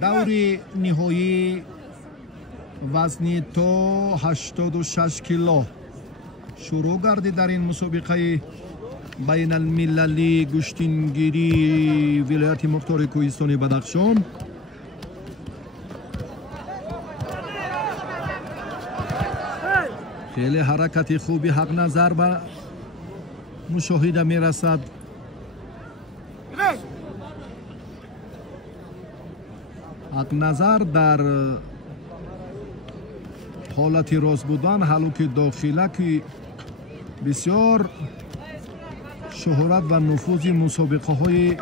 دوری نهایی وزنی تا 86 کیلو شروع گردید در این مسابقه بین المللی گشتینگیری ولایت مختار کوهستان بدخشان. خیلی حرکت خوبی حق نظر به مشاهده می رسد. حق نظر در حالت راست بودن حلوک داخله که بسیار شهرت و نفوذ مسابقه های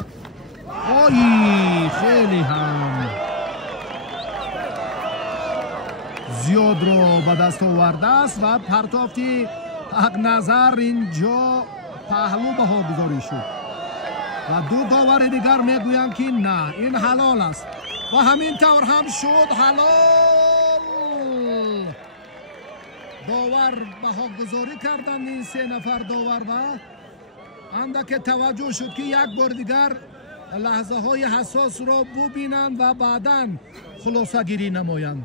خیلی هم زیاد را به دست آورده است و پرتافتی حق نظر اینجا پهلو بها گذاری شد و دو داور دیگر میگویند که نه این حلال است و همین طور هم شد حلال. داور بها گذاری کردند این سه نفر داور و اندک توجه شد که یک بار دیگر لحظه های حساس را ببینند و بعداً خلاصه گیری نمایند.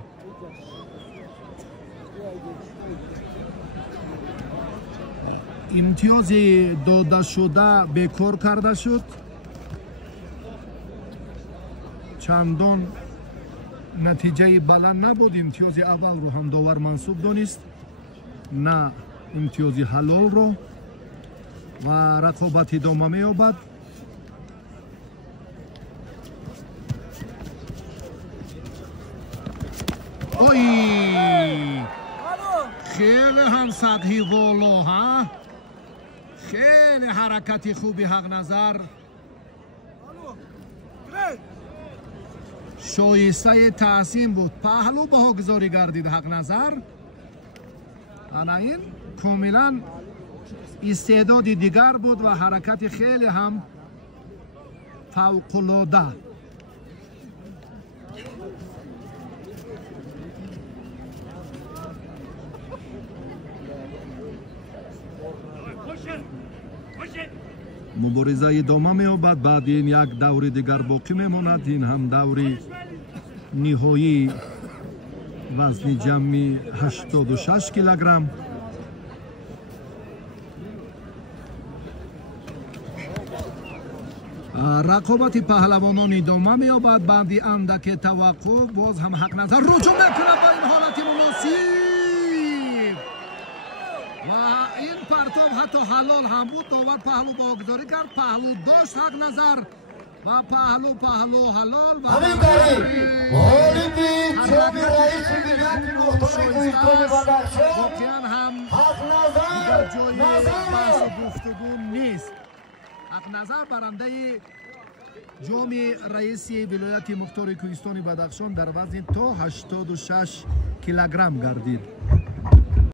امتیاز داده شده بیکار کرده شد. چندان نتیجه بلند نبود. امتیاز اول رو هم داور منصوب دانست، نه امتیاز حلال رو، و رقابت ادامه می‌یابد. خیلی هم سطحی والا ها، خیلی حرکت خوبی حق نظر، شایسته تحسین بود. پهلو بها گذاری گردید حق نظر. انا این کاملا استعداد دیگر بود و حرکت خیلی هم فوق‌العاده. مبارزه ادامه می‌یابد. بعد این یک دور دیگر باقی میماند. این هم دوری نهایی وزن جمعی 86 کیلوگرم. رقابت پهلوانان ادامه می‌یابد. بعد اندک توقف باز هم حق نظر رجوع می‌کند با این حالت مناسب و این پرتاب حتی حلال هم بود. داور پهلو باگذاری کرد، پهلو داشت حق نظر و پهلو حلال و همین داریم غالبی جام رئیس ولایت مختار کوهستان بدخشان حق نظر بحث گفتگو نیست. حق نظر برنده جام رئیس ولایت مختار کوهستان بدخشان در وزن تا 86 کیلوگرم گردید.